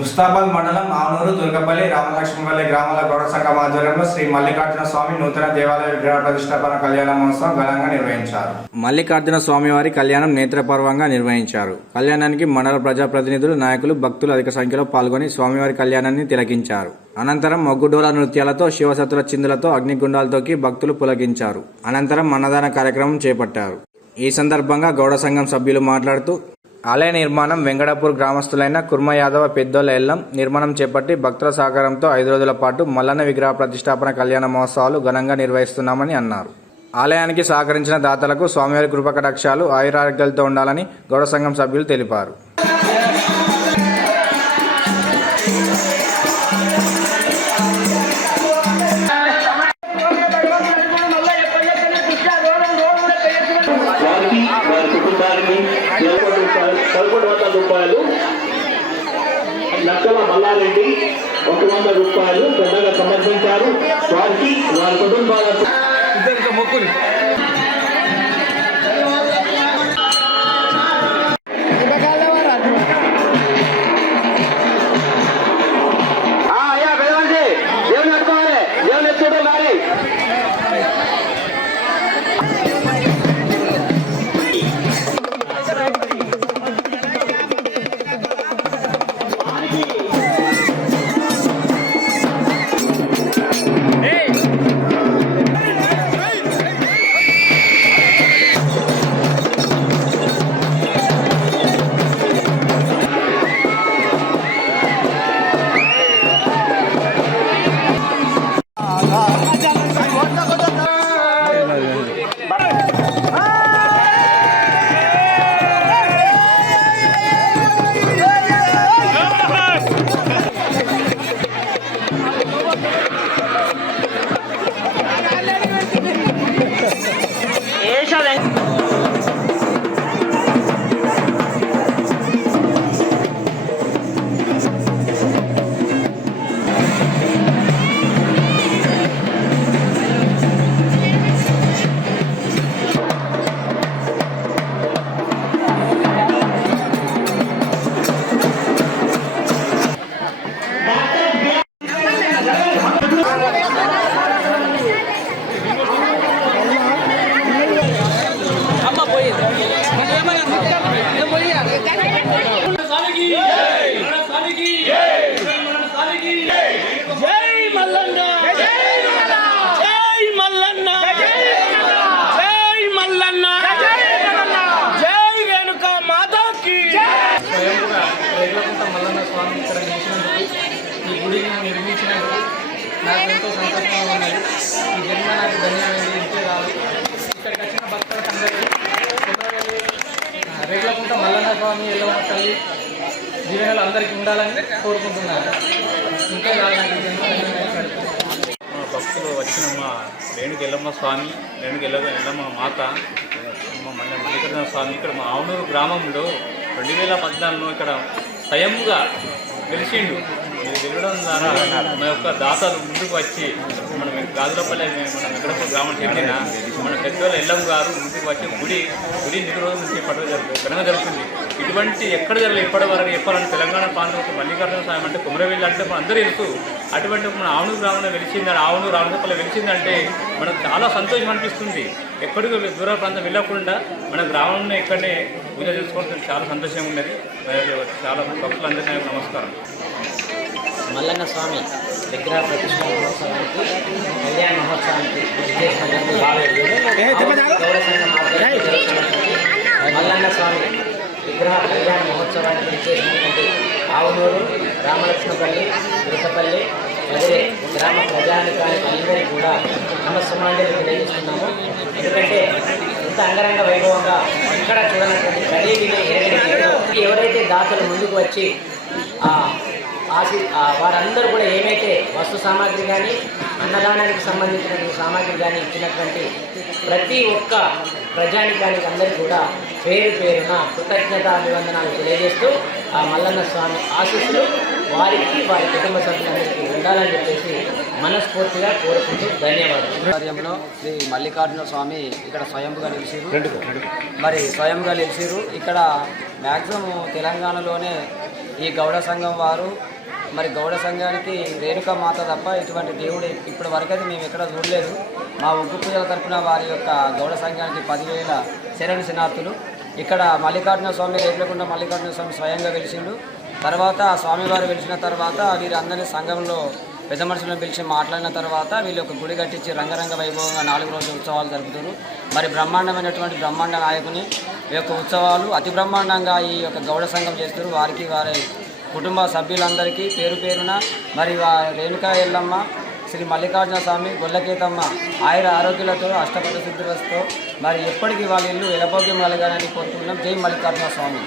ముస్తాబాద్ మండలం ఆనూరు దుర్గపల్లి రామలక్ష్మపల్లి గ్రామాల గౌడ సంఘం ఆధ్వర్యంలో శ్రీ మల్లికార్జున స్వామి నూతన దేవాలయ విగ్రహ ప్రతిష్టాపన కళ్యాణ మహోత్సవం ఘనంగా నిర్వహించారు. మల్లికార్జున స్వామి వారి కళ్యాణం నేత్రపర్వంగా నిర్వహించారు. కళ్యాణానికి మండల ప్రజాప్రతినిధులు, నాయకులు, భక్తులు అధిక సంఖ్యలో పాల్గొని స్వామివారి కళ్యాణాన్ని తిలకించారు. అనంతరం మొగ్గుడోల నృత్యాలతో, శివసత్తుల చిందులతో, అగ్నిగుండాలతోకి భక్తులు పులకించారు. అనంతరం అన్నదాన కార్యక్రమం చేపట్టారు. ఈ సందర్భంగా గౌడ సంఘం సభ్యులు మాట్లాడుతూ ఆలయ నిర్మాణం వెంకటాపూర్ గ్రామస్తులైన కుర్మ యాదవ పెద్దోళ్ల ఎల్లం నిర్మాణం చేపట్టి భక్తుల సహకారంతో 5 రోజుల పాటు మల్లన్న విగ్రహ ప్రతిష్టాపన కళ్యాణ మహోత్సవాలు ఘనంగా నిర్వహిస్తున్నామని అన్నారు. ఆలయానికి సహకరించిన దాతలకు స్వామివారి కృపకటాక్షాలు ఆయురారోగ్యాలతో ఉండాలని గౌడ సంఘం సభ్యులు తెలిపారు. రూపాయలు లక్కల మల్లారెడ్డి 100 రూపాయలు పెద్దగా సమర్పించారు. వారికి వారి కుటుంబాలకు మొక్కులు నిర్మించినందుకు నాకు ఎంతో సంతోషంగా ఉన్నది. ఈ జన్మ నాకు ధన్యమైనది. ఇంతే కాదు, ఇక్కడికి వచ్చిన భక్తులకు అందరికీ రేట్లకుంట మల్లన్న స్వామి, ఎల్లమ్మ తల్లి జీవనాలు అందరికీ ఉండాలని కోరుకుంటున్నారు. ఇంతే కాదు, నాకు ఈ జన్మ ధన్యమైనది. భక్తులు వచ్చిన మా రేణుకి ఎల్లమ్మ స్వామి, రేణుకి ఎల్లమ్మ మాత, మల్లికార్జున స్వామి ఇక్కడ మా ఆవునూరు గ్రామంలో 2014లో ఇక్కడ స్వయంగా వెలిసిండు. వెళ్ళడం ద్వారా మన యొక్క దాతలు ముందుకు వచ్చి మనం గాజులపల్లి మన వెంకటాపూర్ గ్రామం చెందిన మన పెద్దోళ్ళ ఎల్లం గారు ముందుకు వచ్చి గుడి 2 రోజుల నుంచి ఘనంగా జరుగుతుంది. ఇటువంటి ఎక్కడ జరగలేదు ఇప్పటి వరకు. చెప్పాలంటే తెలంగాణ ప్రాంతంలో మల్లికార్జున స్వామి అంటే కుమరవెల్లి అంటే మన అందరూ తెలుసు. అటువంటి మన ఆవునూరు గ్రామంలో వెలిసిందని, ఆవునూరు రామచపల్లి వెలిసిందంటే మనకు చాలా సంతోషం అనిపిస్తుంది. ఎక్కడికి దూర ప్రాంతం వెళ్ళకుండా మన గ్రామంలో ఇక్కడనే పూజ చేసుకోవడం చాలా సంతోషంగా ఉన్నది. చాలా భక్తులందరికీ నమస్కారం. మల్లన్న స్వామి విగ్రహ ప్రతిష్ఠా మహోత్సవానికి, కళ్యాణ మహోత్సవానికి మల్లన్న స్వామి విగ్రహ కళ్యాణ మహోత్సవానికి విచ్చేసినటువంటి ఆవునూరు, రామలక్ష్మపల్లి, తిరుపల్లి వదిలే గ్రామ ప్రజానికానికి అందరికీ కూడా నమస్సమాంజలి తెలియజేస్తున్నాము. ఎందుకంటే ఇంత అంగరంగ వైభవంగా ఇక్కడ చూడనటువంటి గరీబీని ఎవరైతే దాతలు ముందుకు వచ్చి వారందరూ కూడా ఏమైతే వస్తు సామాగ్రి కానీ, అన్నదానానికి సంబంధించినటువంటి సామాగ్రి కానీ ఇచ్చినటువంటి ప్రతి ఒక్క ప్రజానికానికి అందరికీ కూడా పేరు పేరున కృతజ్ఞతాభివందనాలు తెలియజేస్తూ ఆ మల్లన్న స్వామి ఆశీస్సులు వారికి, వారి కుటుంబ సభ్యులందరికీ ఉండాలని చెప్పేసి మనస్ఫూర్తిగా కోరుకుంటూ ధన్యవాదాలు. కార్యంలో శ్రీ మల్లికార్జున స్వామి ఇక్కడ స్వయంగా నిలిచిరు. మరి స్వయంగా నిలిచిరు. ఇక్కడ మ్యాక్సిమం తెలంగాణలోనే ఈ గౌడ సంఘం వారు మరి గౌడ సంఘానికి రేణుకా మాత తప్ప ఇటువంటి దేవుడు ఇప్పటి వరకైతే మేము ఎక్కడ చూడలేదు. మా ఉగ్గు పూజల తరపున వారి యొక్క గౌడ సంఘానికి 10,000 శరణు శనార్థులు. ఇక్కడ మల్లికార్జున స్వామి రేపులకుండా మల్లికార్జున స్వామి స్వయంగా వెలిసిండు. తర్వాత ఆ స్వామివారు వెలిసిన తర్వాత వీరందరినీ సంఘంలో పెద్ద మనుషులను పిలిచి మాట్లాడిన తర్వాత వీళ్ళు ఒక గుడి కట్టించి రంగరంగ వైభవంగా 4 రోజుల ఉత్సవాలు జరుపుతారు. మరి బ్రహ్మాండమైనటువంటి బ్రహ్మాండ నాయకుని ఈ యొక్క ఉత్సవాలు అతి బ్రహ్మాండంగా ఈ యొక్క గౌడ సంఘం చేస్తారు. వారికి వారి కుటుంబ సభ్యులందరికీ పేరు పేరున మరి రేణుకా ఎల్లమ్మ, శ్రీ మల్లికార్జున స్వామి, గొల్లకేతమ్మ ఆయుర ఆరోగ్యాలతో అష్టపద సిద్ధితో మరి ఎప్పటికీ వాళ్ళ ఇల్లు ఎలభోగ్యం కలగాలని కోరుతున్నాం. జై మల్లికార్జున స్వామి.